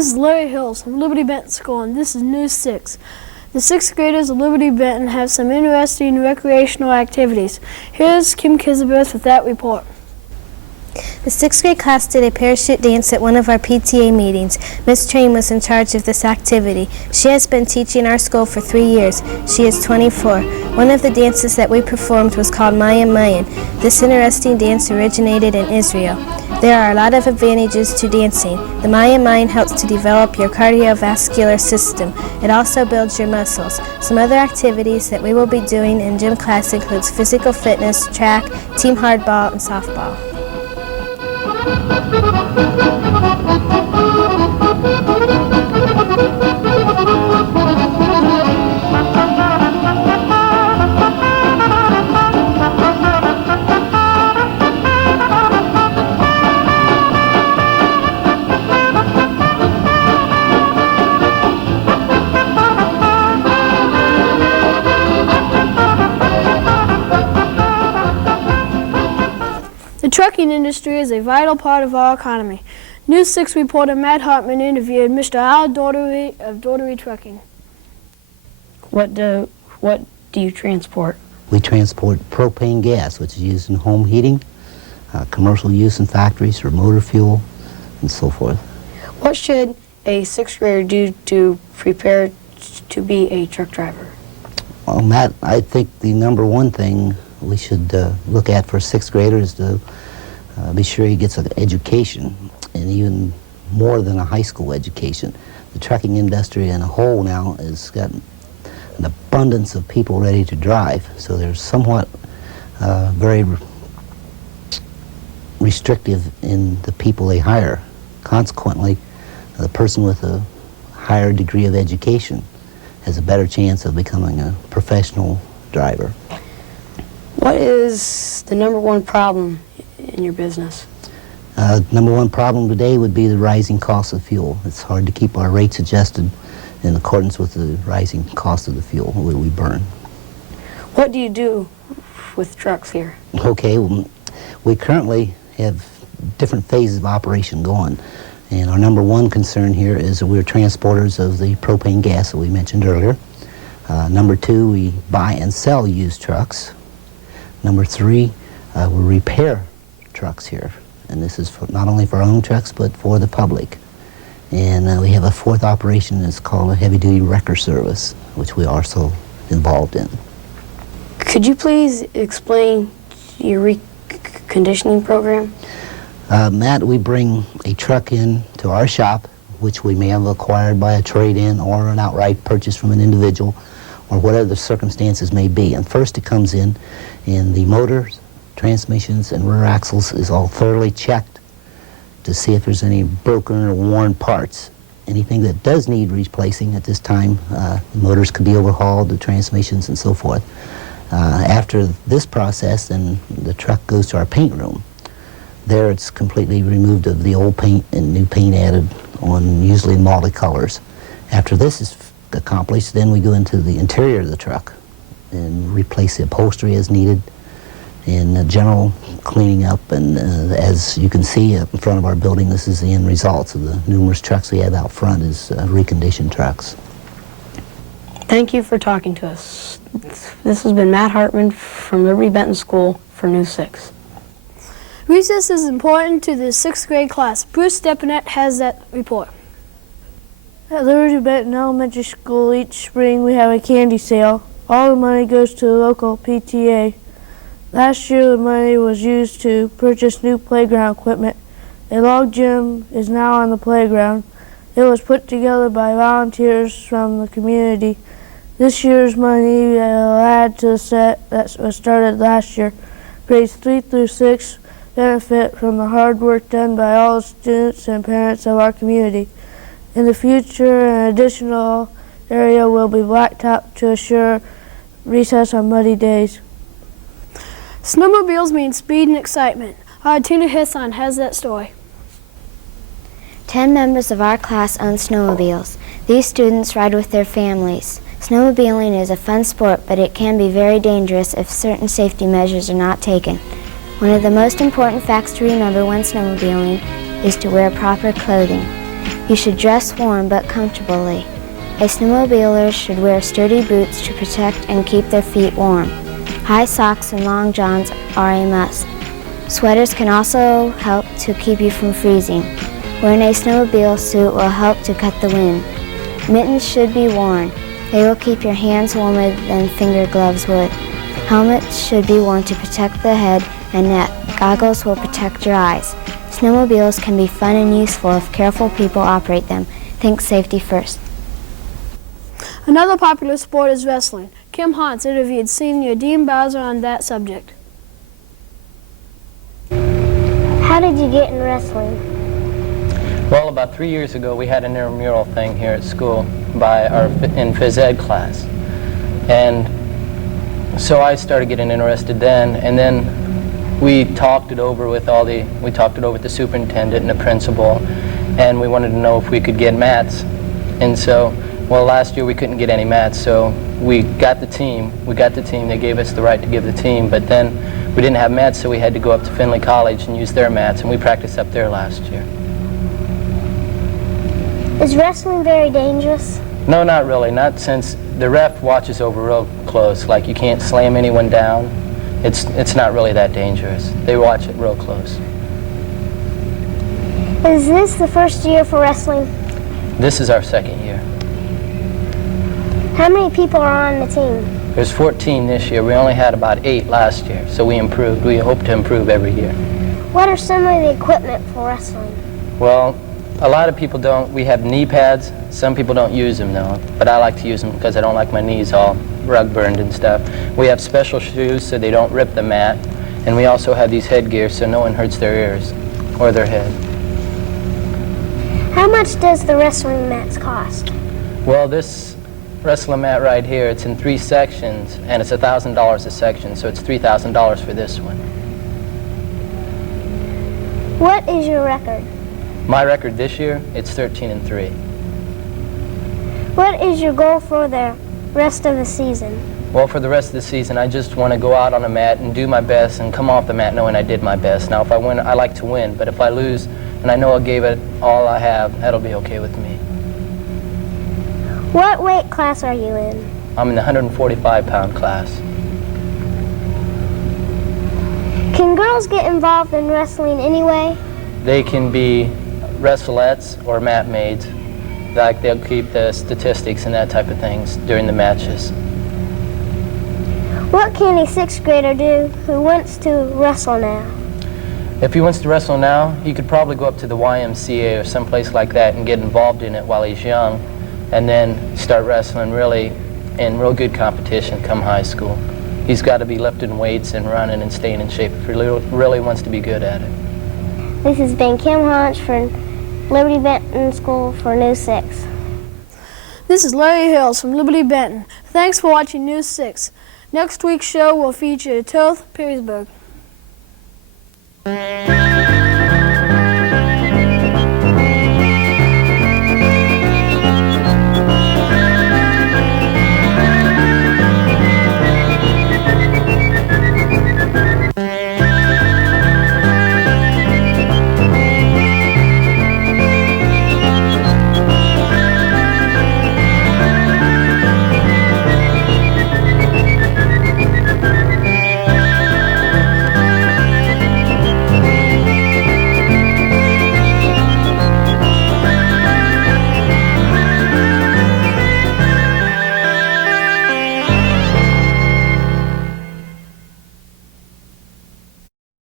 This is Larry Hills from Liberty Benton School, and this is News 6. The 6th graders of Liberty Benton have some interesting recreational activities. Here's Kim Kizabeth with that report. The 6th grade class did a parachute dance at one of our PTA meetings. Miss Train was in charge of this activity. She has been teaching our school for 3 years. She is 24. One of the dances that we performed was called Mayan Mayan. This interesting dance originated in Israel. There are a lot of advantages to dancing. The Mayan Mayan helps to develop your cardiovascular system. It also builds your muscles. Some other activities that we will be doing in gym class includes physical fitness, track, team hardball, and softball. The trucking industry is a vital part of our economy. News 6 reporter Matt Hartman interviewed Mr. Al Daugherty of Daugherty Trucking. What do you transport? We transport propane gas, which is used in home heating, commercial use in factories for motor fuel, and so forth. What should a 6th grader do to prepare to be a truck driver? Well, Matt, I think the number one thing we should look at for 6th graders to be sure he gets an education, and even more than a high school education. The trucking industry in a whole now has got an abundance of people ready to drive, so they're somewhat very restrictive in the people they hire. Consequently, the person with a higher degree of education has a better chance of becoming a professional driver. What is the number one problem in your business? Number one problem today would be the rising cost of fuel. It's hard to keep our rates adjusted in accordance with the rising cost of the fuel that we burn. What do you do with trucks here? Okay, well, we currently have different phases of operation going. And our number one concern here is that we're transporters of the propane gas that we mentioned earlier. Number two, we buy and sell used trucks. Number three, we repair trucks here, and this is not only for our own trucks, but for the public. And we have a fourth operation that's called a heavy-duty wrecker service, which we are also involved in. Could you please explain your reconditioning program? Matt, we bring a truck in to our shop, which we may have acquired by a trade-in or an outright purchase from an individual, or whatever the circumstances may be. And first it comes in, and the motors, transmissions, and rear axles is all thoroughly checked to see if there's any broken or worn parts. Anything that does need replacing at this time, the motors could be overhauled, the transmissions, and so forth. After this process, then the truck goes to our paint room. There it's completely removed of the old paint and new paint added on, usually multi-colors. After this is accomplished, then we go into the interior of the truck and replace the upholstery as needed, and general cleaning up. And as you can see up in front of our building, this is the end result of the numerous trucks we have out front is reconditioned trucks. Thank you for talking to us. This has been Matt Hartman from Liberty Benton School for News 6. Recess is important to the 6th grade class. Bruce Stepanet has that report. At Liberty Benton Elementary School each spring we have a candy sale. All the money goes to the local PTA. Last year the money was used to purchase new playground equipment. A log gym is now on the playground. It was put together by volunteers from the community. This year's money will add to the set that was started last year. Grades 3 through 6 benefit from the hard work done by all the students and parents of our community. In the future, an additional area will be blacktopped to assure recess on muddy days. Snowmobiles mean speed and excitement. Our Tina Hisson has that story. 10 members of our class own snowmobiles. These students ride with their families. Snowmobiling is a fun sport, but it can be very dangerous if certain safety measures are not taken. One of the most important facts to remember when snowmobiling is to wear proper clothing. You should dress warm but comfortably. A snowmobiler should wear sturdy boots to protect and keep their feet warm. High socks and long johns are a must. Sweaters can also help to keep you from freezing. Wearing a snowmobile suit will help to cut the wind. Mittens should be worn. They will keep your hands warmer than finger gloves would. Helmets should be worn to protect the head and neck. Goggles will protect your eyes. Snowmobiles can be fun and useful if careful people operate them. Think safety first. Another popular sport is wrestling. Kim Hans interviewed Senior Dean Bowser on that subject. How did you get in wrestling? Well, about 3 years ago, we had an intramural thing here at school in phys ed class. And so I started getting interested then, and then we talked it over with the superintendent and the principal, and we wanted to know if we could get mats. And so, well, last year we couldn't get any mats, so we got the team. They gave us the right to give the team, but then we didn't have mats, so we had to go up to Findlay College and use their mats, and we practiced up there last year. Is wrestling very dangerous? No, not really. Not since the ref watches over real close. Like, you can't slam anyone down. It's not really that dangerous. They watch it real close. Is this the first year for wrestling? This is our second year. How many people are on the team? There's 14 this year. We only had about 8 last year, so we improved. We hope to improve every year. What are some of the equipment for wrestling? Well, a lot of people don't. We have knee pads. Some people don't use them, though, but I like to use them because I don't like my knees all rug burned and stuff. We have special shoes so they don't rip the mat, and we also have these headgear so no one hurts their ears or their head. How much does the wrestling mats cost? Well, this wrestling mat right here, it's in 3 sections, and it's $1,000 a section, so it's $3,000 for this one. What is your record? My record this year, it's 13-3. What is your goal for the rest of the season? Well, for the rest of the season, I just want to go out on a mat and do my best and come off the mat knowing I did my best. Now, if I win, I like to win, but if I lose and I know I gave it all I have, that'll be okay with me. What weight class are you in? I'm in the 145-pound class. Can girls get involved in wrestling anyway? They can be wrestlettes or mat maids. Like, they'll keep the statistics and that type of things during the matches. What can a 6th grader do who wants to wrestle now? If he wants to wrestle now, he could probably go up to the YMCA or someplace like that and get involved in it while he's young, and then start wrestling really in real good competition come high school. He's got to be lifting weights and running and staying in shape if he really wants to be good at it. This has been Kim Hunch for Liberty Benton School for News 6. This is Larry Hills from Liberty Benton. Thanks for watching News 6. Next week's show will feature Toth Perrysburg.